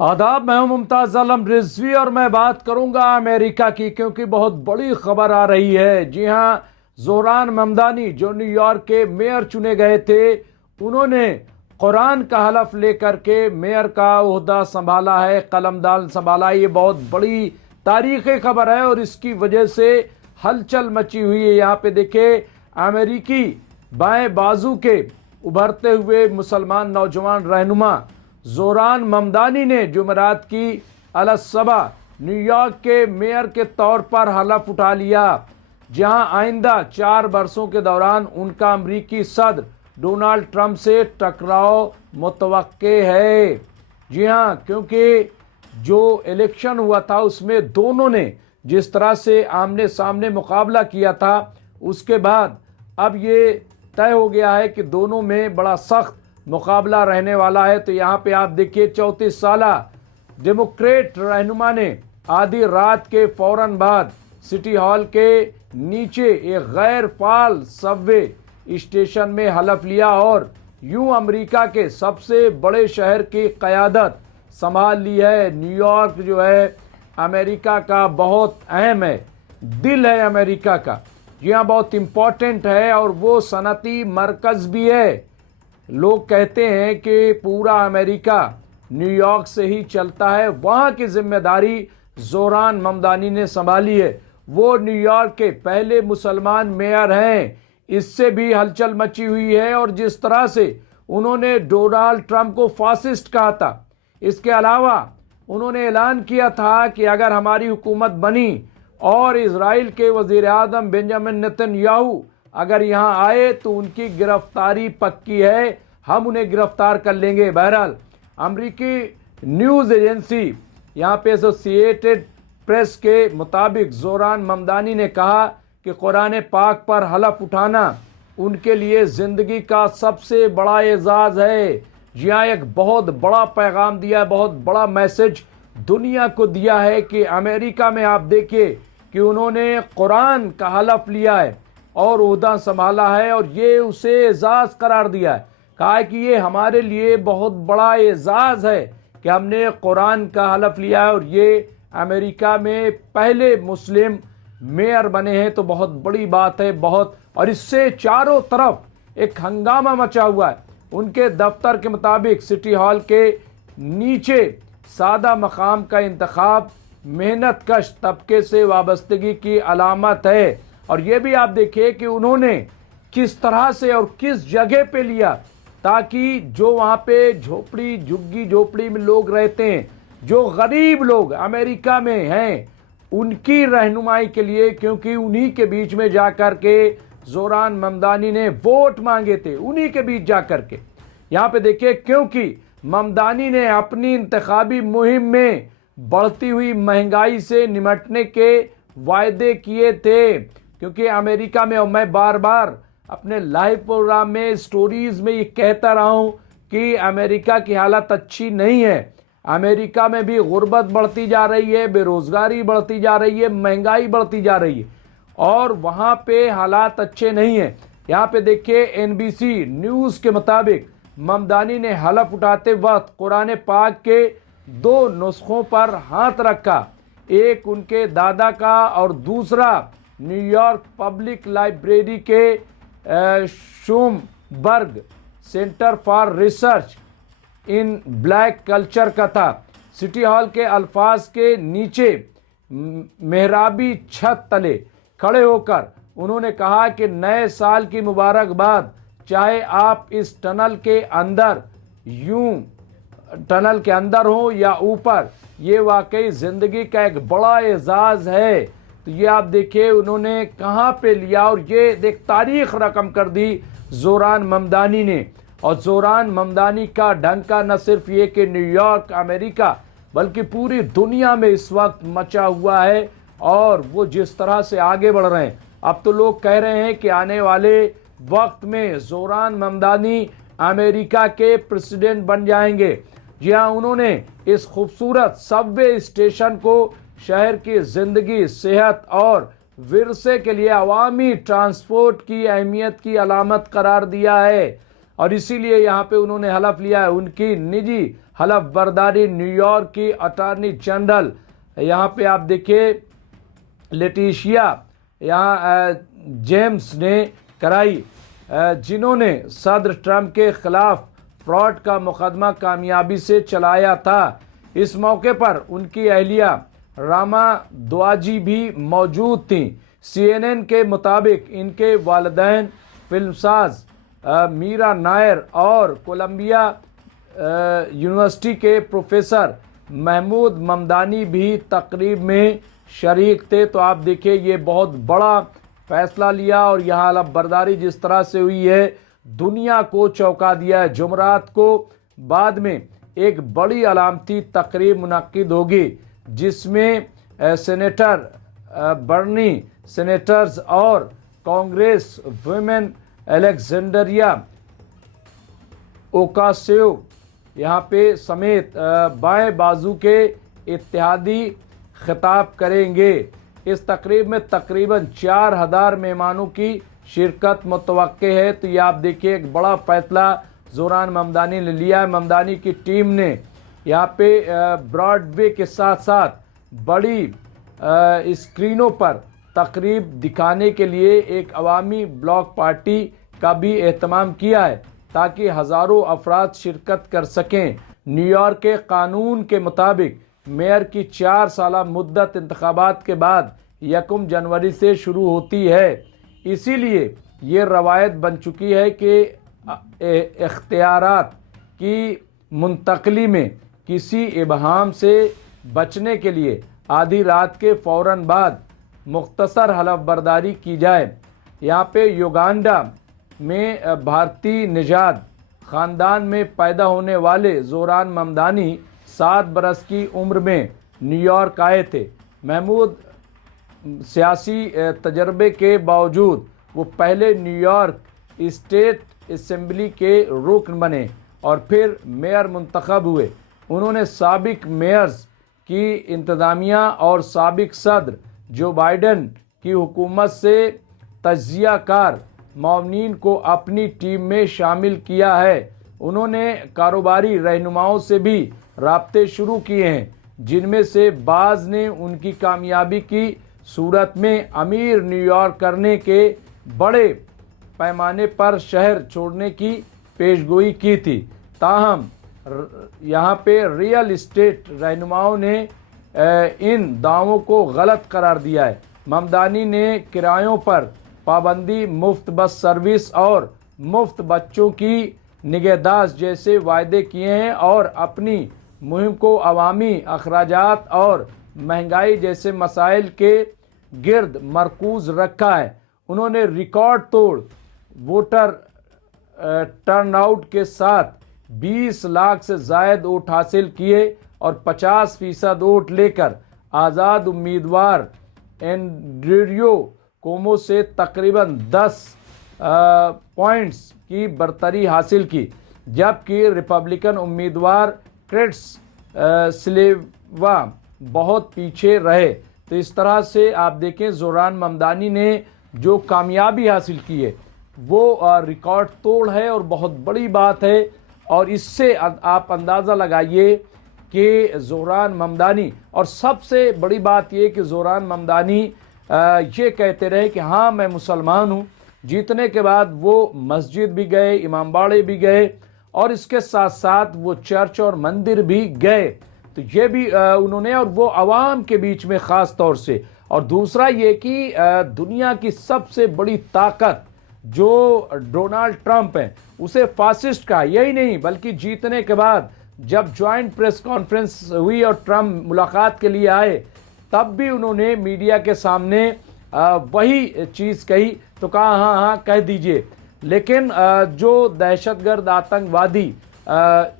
आदाब, मैं हूं मुमताज आलम रिजवी और मैं बात करूंगा अमेरिका की, क्योंकि बहुत बड़ी खबर आ रही है। जी हां, जोहरान ममदानी जो न्यूयॉर्क के मेयर चुने गए थे, उन्होंने कुरान का हलफ लेकर के मेयर का ओहदा संभाला है, कलमदान संभाला। ये बहुत बड़ी तारीखी खबर है और इसकी वजह से हलचल मची हुई है। यहाँ पे देखे, अमेरिकी बाएं बाजू के उभरते हुए मुसलमान नौजवान रहनुमा जोहरान ममदानी ने जुमेरात की अलसबा न्यूयॉर्क के मेयर के तौर पर हलफ उठा लिया, जहां आइंदा 4 वर्षों के दौरान उनका अमरीकी सदर डोनाल्ड ट्रंप से टकराव मुतवक्के है। जी हां, क्योंकि जो इलेक्शन हुआ था उसमें दोनों ने जिस तरह से आमने सामने मुकाबला किया था, उसके बाद अब ये तय हो गया है कि दोनों में बड़ा सख्त मुकाबला रहने वाला है। तो यहाँ पे आप देखिए, 34 साला डेमोक्रेट रहनुमा ने आधी रात के फौरन बाद सिटी हॉल के नीचे एक गैर फाल सबवे स्टेशन में हलफ लिया और यूं अमेरिका के सबसे बड़े शहर की क़यादत संभाल ली है। न्यूयॉर्क जो है अमेरिका का बहुत अहम है, दिल है अमेरिका का। जी हाँ, बहुत इम्पोर्टेंट है और वो सनती मरकज़ भी है। लोग कहते हैं कि पूरा अमेरिका न्यूयॉर्क से ही चलता है। वहाँ की जिम्मेदारी जोहरान ममदानी ने संभाली है। वो न्यूयॉर्क के पहले मुसलमान मेयर हैं। इससे भी हलचल मची हुई है और जिस तरह से उन्होंने डोनाल्ड ट्रंप को फासिस्ट कहा था, इसके अलावा उन्होंने ऐलान किया था कि अगर हमारी हुकूमत बनी और इजराइल के वजीर आज़म बेंजामिन नेतन्याहू अगर यहाँ आए तो उनकी गिरफ्तारी पक्की है, हम उन्हें गिरफ्तार कर लेंगे। बहरहाल, अमरीकी न्यूज़ एजेंसी यहाँ पे एसोसिएटेड प्रेस के मुताबिक जोहरान ममदानी ने कहा कि कुरान पाक पर हलफ उठाना उनके लिए ज़िंदगी का सबसे बड़ा एजाज़ है। जी हाँ, एक बहुत बड़ा पैगाम दिया है, बहुत बड़ा मैसेज दुनिया को दिया है कि अमेरिका में आप देखिए कि उन्होंने कुरान का हलफ लिया है और ओहदा संभाला है और ये उसे एजाज़ करार दिया है। कहा है कि ये हमारे लिए बहुत बड़ा एजाज़ है कि हमने कुरान का हलफ लिया है और ये अमेरिका में पहले मुस्लिम मेयर बने हैं। तो बहुत बड़ी बात है, बहुत। और इससे चारों तरफ एक हंगामा मचा हुआ है। उनके दफ्तर के मुताबिक सिटी हॉल के नीचे सादा मकाम का इंतखाब मेहनत कश तबके से वाबस्तगी की अलामत है। और ये भी आप देखिए कि उन्होंने किस तरह से और किस जगह पे लिया, ताकि जो वहाँ पे झोपड़ी झुग्गी झोपड़ी में लोग रहते हैं, जो गरीब लोग अमेरिका में हैं, उनकी रहनुमाई के लिए, क्योंकि उन्हीं के बीच में जाकर के जोहरान ममदानी ने वोट मांगे थे, उन्हीं के बीच जाकर के। यहाँ पे देखिए, क्योंकि ममदानी ने अपनी इंतखाबी मुहिम में बढ़ती हुई महंगाई से निमटने के वायदे किए थे। क्योंकि अमेरिका में, और मैं बार बार अपने लाइव प्रोग्राम में स्टोरीज में ये कहता रहा हूँ कि अमेरिका की हालत अच्छी नहीं है। अमेरिका में भी गुर्बत बढ़ती जा रही है, बेरोजगारी बढ़ती जा रही है, महंगाई बढ़ती जा रही है और वहाँ पे हालात अच्छे नहीं है। यहाँ पे देखिए, एनबीसी न्यूज़ के मुताबिक ममदानी ने हलफ उठाते वक्त कुरान पाक के 2 नुस्खों पर हाथ रखा, एक उनके दादा का और दूसरा न्यूयॉर्क पब्लिक लाइब्रेरी के Schomburg Center for Research in Black Culture का था। सिटी हॉल के अल्फाज के नीचे मेहराबी छत तले खड़े होकर उन्होंने कहा कि नए साल की मुबारकबाद, चाहे आप इस टनल के अंदर टनल के अंदर हो या ऊपर, ये वाकई ज़िंदगी का एक बड़ा एजाज़ है। तो ये आप देखिए उन्होंने कहाँ पे लिया और ये देख तारीख रकम कर दी जोहरान ममदानी ने। और जोहरान ममदानी का डंका न सिर्फ ये कि न्यूयॉर्क अमेरिका, बल्कि पूरी दुनिया में इस वक्त मचा हुआ है और वो जिस तरह से आगे बढ़ रहे हैं, अब तो लोग कह रहे हैं कि आने वाले वक्त में जोहरान ममदानी अमेरिका के प्रेसिडेंट बन जाएंगे। जी हाँ, उन्होंने इस खूबसूरत सबवे स्टेशन को शहर की जिंदगी, सेहत और विरसे के लिए अवामी ट्रांसपोर्ट की अहमियत की अलामत करार दिया है। और इसीलिए यहाँ पे उन्होंने हलफ लिया है। उनकी निजी हलफ बर्दारी न्यूयॉर्क की अटॉर्नी जनरल, यहाँ पे आप देखिए लेटिशिया यहाँ जेम्स ने कराई, जिन्होंने सदर ट्रंप के खिलाफ फ्रॉड का मुकदमा कामयाबी से चलाया था। इस मौके पर उनकी अहलिया रामा दुआजी भी मौजूद थीं। CNN के मुताबिक इनके वालिदैन फिल्मसाज मीरा नायर और कोलंबिया यूनिवर्सिटी के प्रोफेसर महमूद ममदानी भी तकरीब में शरीक थे। तो आप देखिए ये बहुत बड़ा फैसला लिया और यहाँ हलफ बर्दारी जिस तरह से हुई है दुनिया को चौंका दिया है। जुमरात को बाद में एक बड़ी अलामती तकरीब मुनक्किद होगी जिसमें सेनेटर बर्नी सेनेटर्स और कांग्रेस वुमेन अलेक्जेंडरिया ओकासेव यहाँ पे समेत बाएं बाजू के इत्तेहादी खिताब करेंगे। इस तकरीब में तकरीबन 4000 मेहमानों की शिरकत मुतवक्के है। तो ये आप देखिए एक बड़ा फैसला जोरान ममदानी ने लिया है। ममदानी की टीम ने यहाँ पे ब्रॉडवे के साथ साथ बड़ी स्क्रीनों पर तकरीब दिखाने के लिए एक अवामी ब्लॉक पार्टी का भी एहतमाम किया है ताकि हज़ारों अफराद शिरकत कर सकें। न्यूयॉर्क के कानून के मुताबिक मेयर की 4 साला मुद्दत इंतखाबात के बाद 1 जनवरी से शुरू होती है। इसीलिए ये रवायत बन चुकी है कि इख्तियारात की मुंतकली में किसी इबहाम से बचने के लिए आधी रात के फ़ौरन बाद मुख्तसर हलफ बर्दारी की जाए। यहाँ पे युगांडा में भारतीय निजात ख़ानदान में पैदा होने वाले जोरान ममदानी 7 बरस की उम्र में न्यूयॉर्क आए थे। महमूद सियासी तजर्बे के बावजूद वो पहले न्यूयॉर्क स्टेट असेंबली के रुकन बने और फिर मेयर मुंतखब हुए। उन्होंने साबिक मेयर्स की इंतज़ामिया और साबिक सदर जो बाइडन की हुकूमत से तज्जिया कार मामलीन को अपनी टीम में शामिल किया है। उन्होंने कारोबारी रहनुमाओं से भी राब्ते शुरू किए हैं जिनमें से बाज़ ने उनकी कामयाबी की सूरत में अमीर न्यूयॉर्क करने के बड़े पैमाने पर शहर छोड़ने की पेशगोई की थी। ताहम यहाँ पे रियल इस्टेट रहनुमाओं ने इन दावों को गलत करार दिया है। ममदानी ने किरायों पर पाबंदी, मुफ्त बस सर्विस और मुफ्त बच्चों की निगहदाश्त जैसे वायदे किए हैं और अपनी मुहिम को अवामी अखराजात और महंगाई जैसे मसाइल के गिर्द मरकूज रखा है। उन्होंने रिकॉर्ड तोड़ वोटर टर्नआउट के साथ 20 लाख से ज़ायद वोट हासिल किए और 50% वोट लेकर आज़ाद उम्मीदवार एंड्रियो कोमो से तकरीबन 10 पॉइंट्स की बरतरी हासिल की, जबकि रिपब्लिकन उम्मीदवार क्रिट्स सिल्वा बहुत पीछे रहे। तो इस तरह से आप देखें जोरान ममदानी ने जो कामयाबी हासिल की है वो रिकॉर्ड तोड़ है और बहुत बड़ी बात है। और इससे आप अंदाज़ा लगाइए कि जोरान ममदानी, और सबसे बड़ी बात ये कि जोरान ममदानी ये कहते रहे कि हाँ मैं मुसलमान हूँ। जीतने के बाद वो मस्जिद भी गए, इमामबाड़े भी गए और इसके साथ साथ वो चर्च और मंदिर भी गए। तो ये भी उन्होंने, और वो आवाम के बीच में ख़ास तौर से। और दूसरा ये कि दुनिया की सबसे बड़ी ताकत जो डोनाल्ड ट्रंप है उसे फासिस्ट कहा। यही नहीं बल्कि जीतने के बाद जब ज्वाइंट प्रेस कॉन्फ्रेंस हुई और ट्रंप मुलाकात के लिए आए तब भी उन्होंने मीडिया के सामने वही चीज़ कही। तो कहा हाँ हाँ कह दीजिए, लेकिन जो दहशतगर्द आतंकवादी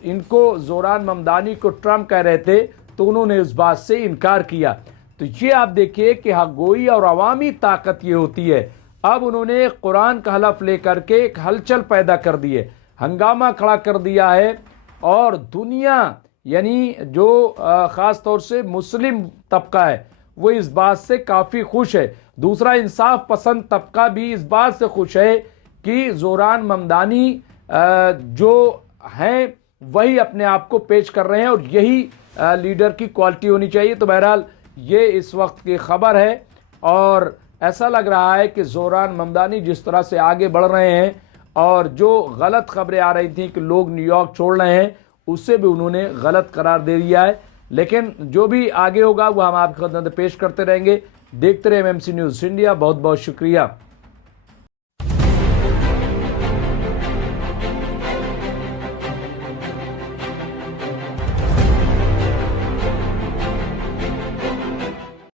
इनको जोरान ममदानी को ट्रंप कह रहे थे तो उन्होंने उस बात से इनकार किया। तो ये आप देखिए कि हगोई और अवामी ताकत ये होती है। अब उन्होंने कुरान का हलफ लेकर के एक हलचल पैदा कर दी है, हंगामा खड़ा कर दिया है और दुनिया यानी जो ख़ास तौर से मुस्लिम तबका है वो इस बात से काफ़ी खुश है। दूसरा इंसाफ पसंद तबका भी इस बात से खुश है कि जोरान ममदानी जो हैं वही अपने आप को पेश कर रहे हैं और यही लीडर की क्वालिटी होनी चाहिए। तो बहरहाल ये इस वक्त की खबर है और ऐसा लग रहा है कि ज़ोरान ममदानी जिस तरह से आगे बढ़ रहे हैं और जो गलत खबरें आ रही थी कि लोग न्यूयॉर्क छोड़ रहे हैं, उससे भी उन्होंने गलत करार दे दिया है। लेकिन जो भी आगे होगा वो हम आपके खिदमत में पेश करते रहेंगे। देखते रहे एमएमसी न्यूज़ इंडिया। बहुत बहुत शुक्रिया।